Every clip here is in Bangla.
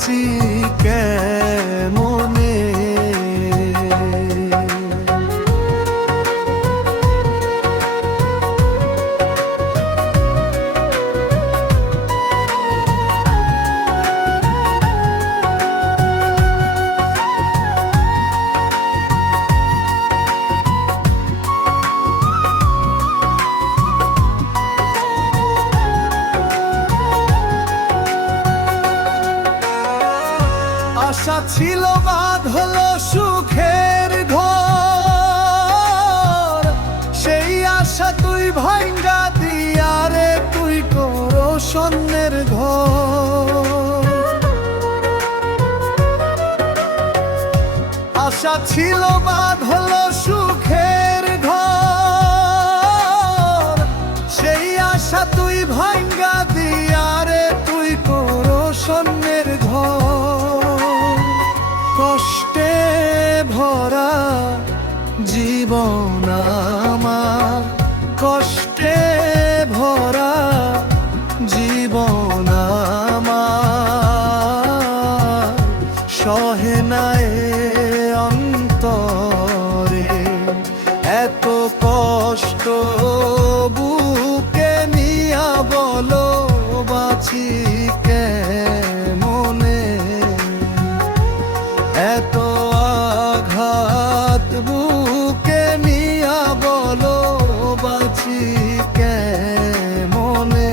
বাঁচি কেমনে। আশা ছিল বাঁধল সুখের ঘর, সেই আশা তুই ভাঙ্গা দিয়া রে তুই করো স্বর্ণের ঘর। আশা ছিল বাঁধল সুখের ঘর, সেই আশা তুই ভাঙ্গা দিয়া রে তুই করো স্বর্ণের ঘর। কষ্টে ভরা জীবন আমার, কষ্টে ভরা জীবন আমার, সহে না এ অন্তরে এত কষ্ট বুকে নিয়া বলো বাঁচি কেমনে। এত আঘাত বুকে নিয়া বলো বাঁচি কেমনে।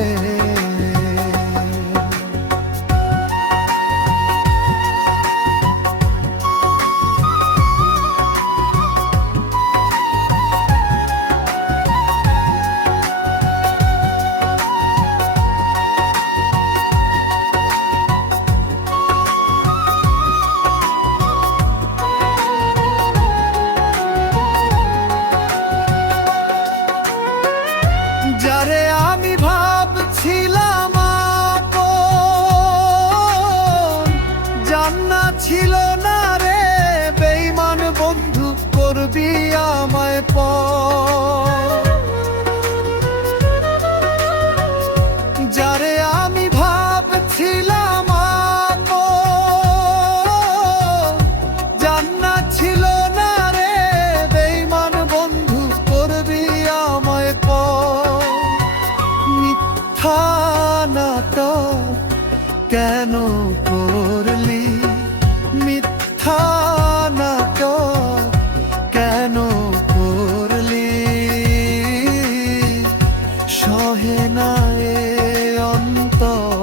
যারে আমি ভাবছিলাম আপন, জান্নাত ছিল না রে বেঈমান বন্ধু করবি আমায় পর। যারে আমি ভাবছিলাম আপন, জান্নাত ছিল না রে বেঈমান বন্ধু করবি আমায় পর। মিথ্যা নাটক কেন করলি, মিথ্যা নাটক কেন করলি, সহে না এ অন্তর